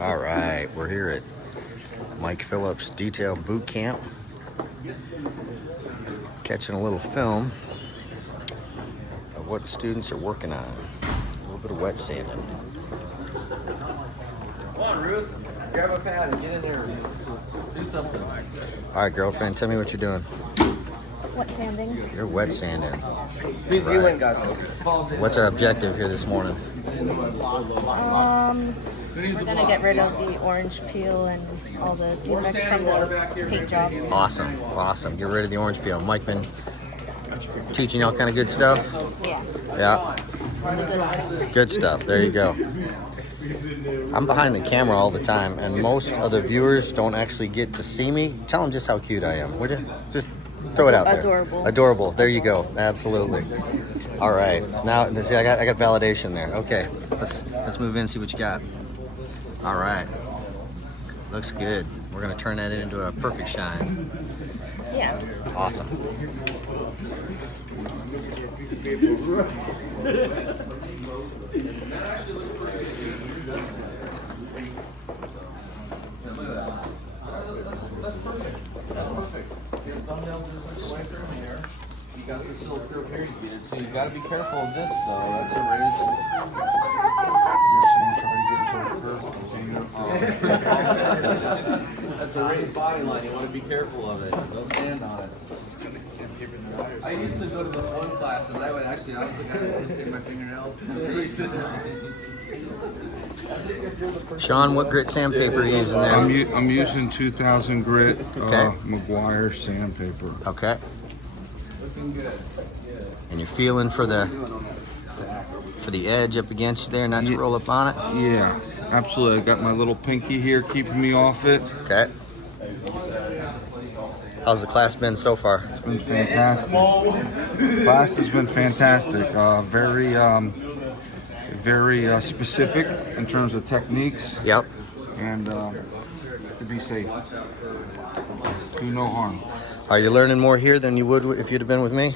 All right, we're here at Mike Phillips Detail Boot Camp, catching a little film of what the students are working on. A little bit of wet sanding. Come on, Ruth. Grab a pad and get in there. Do something. All right, girlfriend, tell me what you're doing. Wet sanding. You're wet sanding. We win, guys. What's our objective here this morning? We're gonna get rid of the orange peel and all the defects from the paint job. Awesome, awesome. Get rid of the orange peel. Mike been teaching you all kind of good stuff? Yeah, Yeah, the good stuff. good stuff. There you go. I'm behind the camera all the time, and most other viewers don't actually get to see me. Tell them just how cute I am, would you? Just throw it out there. Adorable. Adorable. There you go. Absolutely. All right. Now, see, I got validation there. Okay. Let's move in and see what you got. All right. Looks good. We're gonna turn that into a perfect shine. Yeah. Awesome. You got this little curve here you get, so you got to be careful of this though. That's a raised. That's a raised body line. You want to be careful of it. Don't stand on it. I used to go to this one class, and I was the guy that would take my fingernails. Sean, what grit sandpaper are you using there? I'm using 2000 grit Okay. McGuire sandpaper. Okay. Looking good. And you're feeling for the edge up against you there, not to roll up on it? Yeah, absolutely. I got my little pinky here keeping me off it. Okay. How's the class been so far? It's been fantastic. Class has been fantastic. Very specific in terms of techniques Yep. and to be safe. Do no harm. Are you learning more here than you would if you'd have been with me?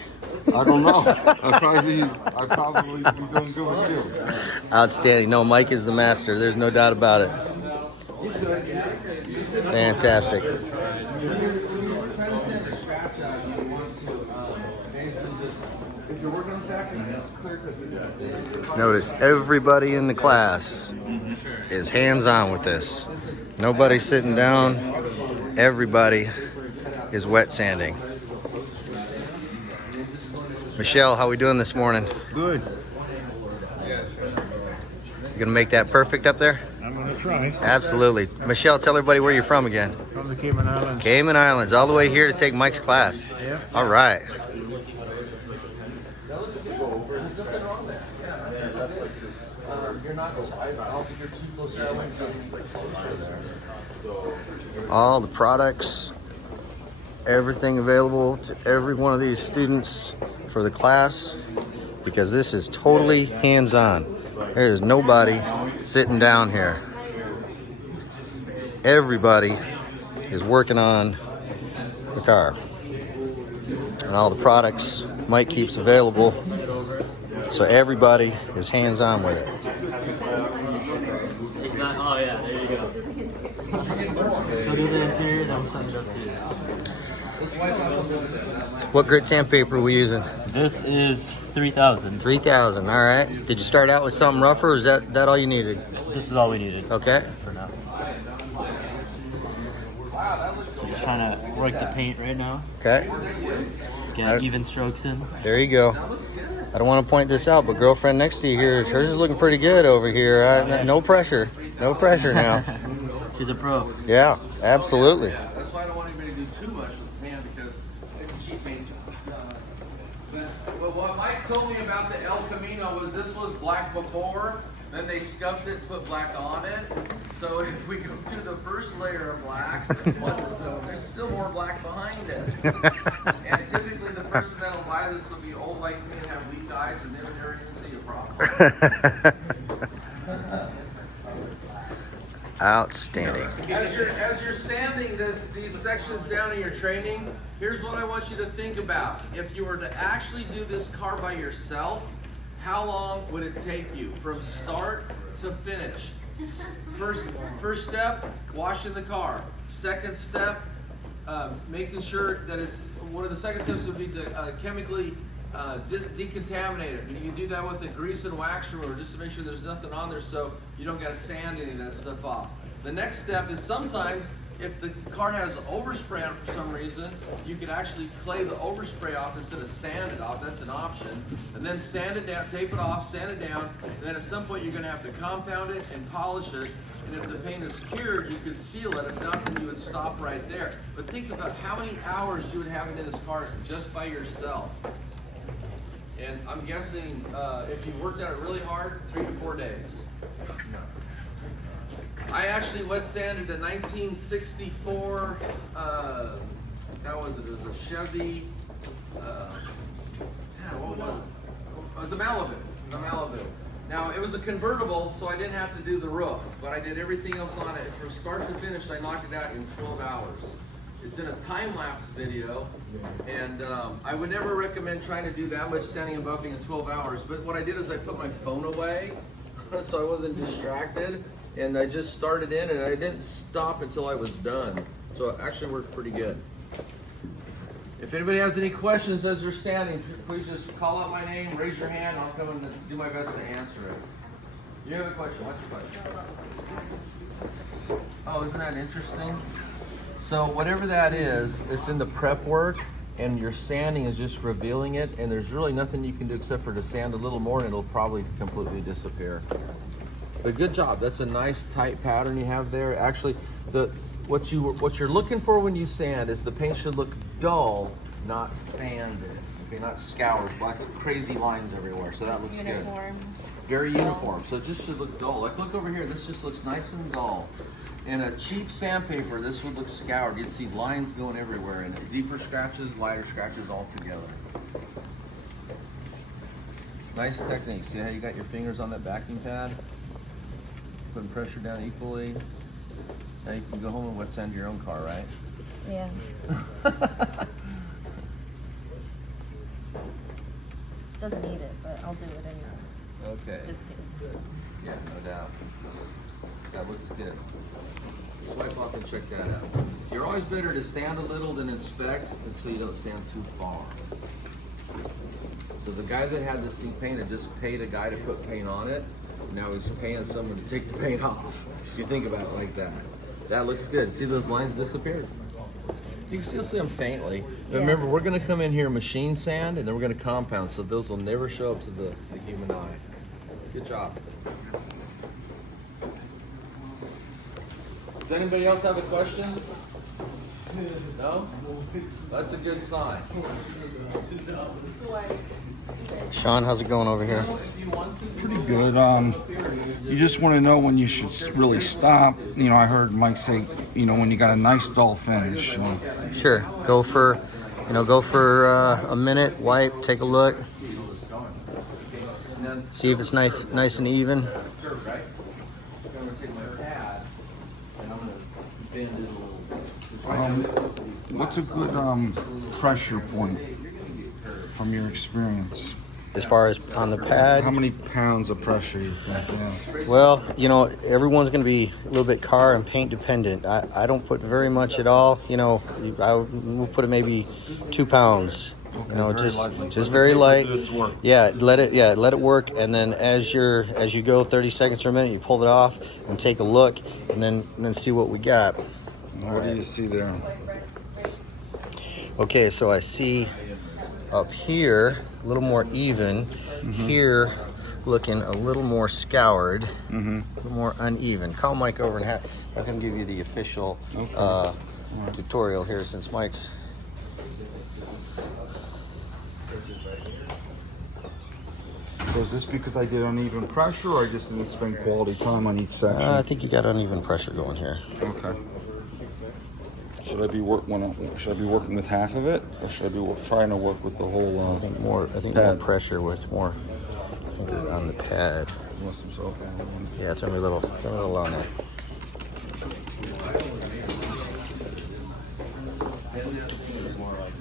I don't know. I'd probably be doing good with you. Outstanding. No, Mike is the master. There's no doubt about it. Fantastic. Notice everybody in the class is hands-on with this. Nobody's sitting down. Everybody is wet sanding. Michelle, how we doing this morning? Good. You gonna make that perfect up there? I'm going to try. Absolutely. Michelle, tell everybody where you're from again. From the Cayman Islands. Cayman Islands, all the way here to take Mike's class. Yeah. All right. All the products, everything available to every one of these students for the class, because this is totally hands-on. There is nobody sitting down here. Everybody is working on the car. And all the products Mike keeps available, so everybody is hands-on with it. Oh yeah, there you go. So do the interior, then we'll send it up to you. What grit sandpaper are we using? This is 3000. 3000, all right. Did you start out with something rougher, or is that all you needed? This is all we needed Okay. for now. So we're just trying to work the paint right now. Okay. Get even strokes in. There you go. I don't want to point this out, but girlfriend next to you here, hers is looking pretty good over here. No pressure. No pressure now. She's a pro. Yeah, absolutely. That's why I don't want anybody to do too much with the pan because it's cheap paint. But what Mike told me about the El Camino was this was black before, then they scuffed it, put black on it. So if we go through the first layer of black, there's still more black behind it. And typically the person that'll buy this will be old like me and have weak eyes and they'll never even see a problem. Outstanding. As you're sanding these sections down in your training, here's what I want you to think about. If you were to actually do this car by yourself, how long would it take you from start to finish? First step, washing the car. Second step, making sure that it's, one of the second steps would be to chemically decontaminate it. You can do that with a grease and wax remover just to make sure there's nothing on there so you don't got to sand any of that stuff off. The next step is sometimes if the car has overspray on it for some reason, you could actually clay the overspray off instead of sand it off. That's an option. And then sand it down, tape it off, sand it down, and then at some point you're going to have to compound it and polish it. And if the paint is cured, you could seal it. If not, then you would stop right there. But think about how many hours you would have it in this car just by yourself. And I'm guessing if you worked at it really hard, 3 to 4 days. I actually wet sanded a 1964, how was it? It was a Chevy, what was it? It was a Malibu. Now, it was a convertible, so I didn't have to do the roof, but I did everything else on it. From start to finish, I knocked it out in 12 hours. It's in a time-lapse video, and I would never recommend trying to do that much sanding and buffing in 12 hours, but what I did is I put my phone away, so I wasn't distracted, and I just started in, and I didn't stop until I was done. So it actually worked pretty good. If anybody has any questions as they're sanding, please just call out my name, raise your hand, I'll come and do my best to answer it. You have a question? What's your question? Oh, isn't that interesting? So whatever that is, it's in the prep work, and your sanding is just revealing it, and there's really nothing you can do except for to sand a little more, and it'll probably completely disappear. But good job. That's a nice tight pattern you have there. Actually, what you're looking for when you sand is the paint should look dull, not sanded. Okay, not scoured, black crazy lines everywhere. So that looks Uniform. good. Very uniform. So it just should look dull. Like look over here. This just looks nice and dull. In a cheap sandpaper, this would look scoured. You'd see lines going everywhere in it. Deeper scratches, lighter scratches all together. Nice technique. See how you got your fingers on that backing pad? Putting pressure down equally. Now you can go home and wet sand your own car, right? Yeah. Doesn't need it, but I'll do it anyway. Okay. Just kidding. Yeah, no doubt. That looks good. Swipe off and check that out. You're always better to sand a little than inspect, and so you don't sand too far. So the guy that had this thing painted just paid a guy to put paint on it. Now he's paying someone to take the paint off. If you think about it like that. That looks good. See those lines disappeared? You can still see them faintly. But remember, we're going to come in here machine sand, and then we're going to compound, so those will never show up to the human eye. Good job. Does anybody else have a question? No? That's a good sign. Sean, how's it going over here? Pretty good. You just want to know when you should really stop. You know, I heard Mike say, you know, when you got a nice dull finish. So. Sure. Go for a minute. Wipe. Take a look. See if it's nice and even. What's a good pressure point from your experience? As far as on the pad, How many pounds of pressure you think? Yeah. well, you know, everyone's going to be a little bit car and paint dependent. I don't put very much at all. You know, we'll put it maybe 2 pounds. You know, just very light. Yeah, let it work, and then as you go 30 seconds or a minute, you pull it off and take a look, and then see what we got. What do you see there? Okay, so I see up here a little more even. Here, looking a little more scoured, a little more uneven. Call Mike over and have him give you the official tutorial here, since Mike's. So is this because I did uneven pressure, or I just didn't spend quality time on each section? I think you got uneven pressure going here. Okay. Should I be working with half of it, or should I be trying to work with the whole? I think more pressure with more finger on the pad. Want some soap? Yeah, throw me a little on there.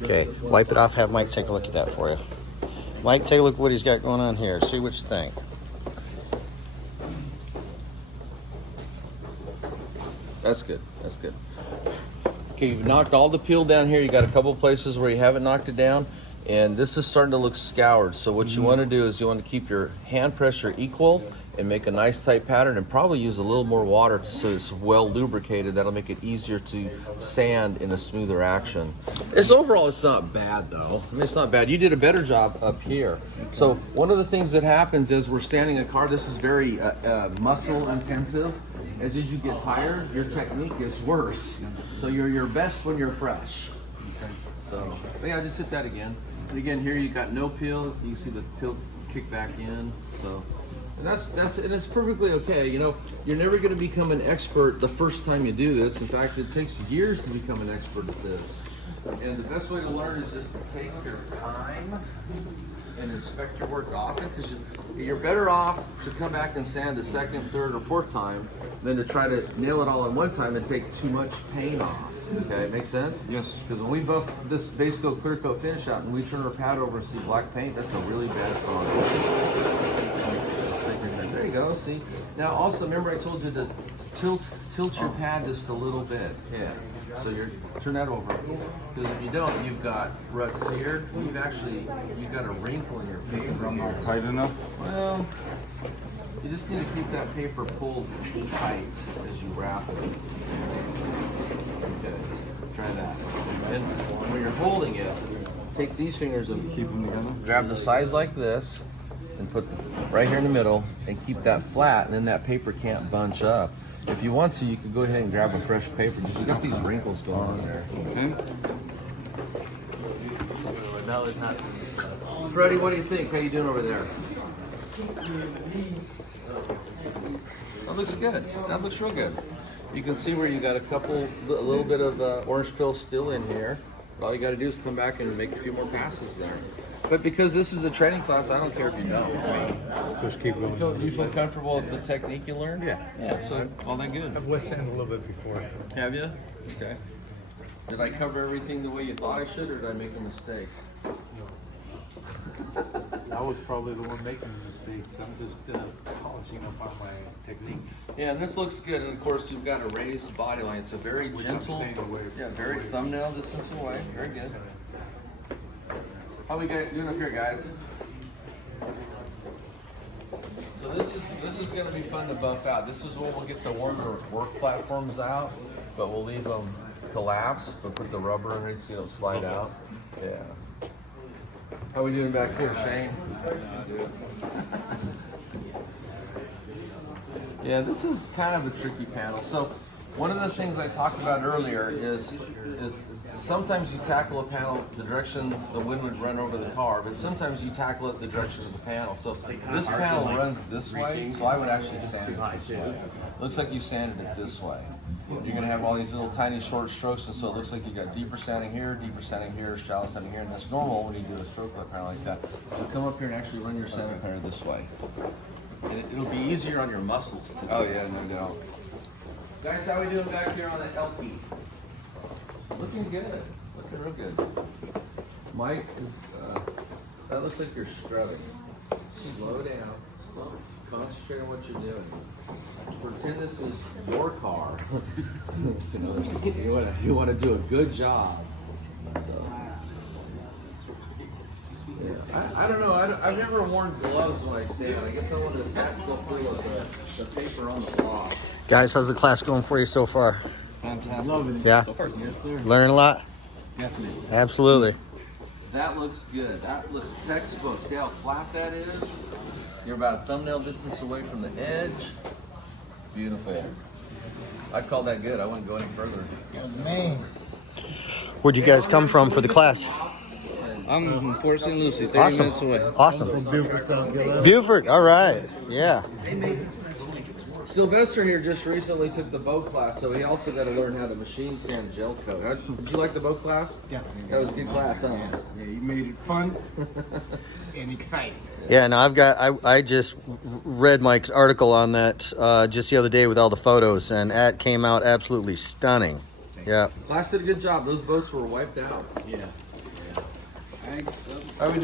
Okay, wipe it off. Have Mike take a look at that for you. Mike, take a look at what he's got going on here. See what you think. That's good. That's good. Okay, you've knocked all the peel down here. You got a couple places where you haven't knocked it down, and this is starting to look scoured. So what you want to do is you want to keep your hand pressure equal and make a nice tight pattern, and probably use a little more water so it's well lubricated. That'll make it easier to sand in a smoother action. Overall, it's not bad though. I mean, it's not bad. You did a better job up here. Okay. So one of the things that happens is we're sanding a car. This is very muscle intensive. As you get tired, your technique is worse. So you're your best when you're fresh. Okay. So, but yeah, just hit that again. And again, here you got no peel. You can see the peel kick back in. So. And it's perfectly okay. You know, you're never going to become an expert the first time you do this. In fact, it takes years to become an expert at this. And the best way to learn is just to take your time and inspect your work often, because you're better off to come back and sand a second, third, or fourth time than to try to nail it all in one time and take too much paint off. Okay, make sense? Yes. Because when we buff this base coat, clear coat finish out and we turn our pad over and see black paint, that's a really bad sign. There you go, see? Now also, remember I told you to tilt your pad just a little bit. Yeah. So turn that over. Because if you don't, you've got ruts here. You've got a wrinkle in your paper. I'm not tight enough. Well, you just need to keep that paper pulled tight as you wrap it. Okay, try that. And when you're holding it, take these fingers and Keep them together. grab the sides like this and put right here in the middle and keep that flat, and then that paper can't bunch up. If you want to, you could go ahead and grab a fresh paper. Just you got these wrinkles going on there. Okay. No, it's not. Freddie, what do you think? How you doing over there? That looks good. That looks real good. You can see where you got a little bit of orange peel still in here. All you got to do is come back and make a few more passes there. But because this is a training class, I don't care if you don't. I mean, Just keep going. you feel comfortable with the technique you learned? Yeah. Yeah, so all that good. I've wet sanded a little bit before. Have you? Okay. Did I cover everything the way you thought I should, or did I make a mistake? I was probably the one making the mistakes. I'm just polishing up on my technique. Yeah, and this looks good. And of course, you've got a raised body line, so very gentle. Yeah, very thumbnail distance away. Very good. How we doing up here, guys? So this is going to be fun to buff out. This is where we'll get the warmer work platforms out, but we'll leave them collapsed. We'll put the rubber underneath so it'll slide out. Yeah. How we doing back here, Shane? Yeah, this is kind of a tricky panel. So one of the things I talked about earlier is sometimes you tackle a panel the direction the wind would run over the car, but sometimes you tackle it the direction of the panel. So this panel runs this way, so I would actually sand it this way. Looks like you sanded it this way. You're going to have all these little tiny short strokes, and so it looks like you got deeper sanding here, shallow sanding here, and that's normal when you do a stroke clip panel like that. So come up here and actually run your sanding panel this way. And it'll be easier on your muscles too. Oh yeah, no doubt. Guys, how we doing back here on the LP? Looking good. Looking real good. Mike, that looks like you're scrubbing. Slow down. Slow. Concentrate on what you're doing. Pretend this is your car. you want to do a good job. So. Yeah. I don't know. I've never worn gloves when I sand. I guess I want to tactile feel of the paper on the cloth. Guys, how's the class going for you so far? Fantastic. Loving it. Yeah? So far, yes, sir. Learning a lot? Definitely. Absolutely. That looks good. That looks textbook. See how flat that is? You're about a thumbnail distance away from the edge. Beautiful. I'd call that good. I wouldn't go any further. Man. Where'd you guys come from for the class? I'm from Port St. Lucie, 30 Awesome. minutes away. Awesome. From Beaufort, South Carolina. Beaufort, all right. Yeah. Sylvester here just recently took the boat class, so he also got to learn how to machine sand gel coat. Did you like the boat class? Definitely. That was a good class, huh? Yeah, you made it fun and exciting. Yeah, no, I just read Mike's article on that just the other day with all the photos, and that came out absolutely stunning. Yeah. Class did a good job. Those boats were wiped out. Yeah. How we doing?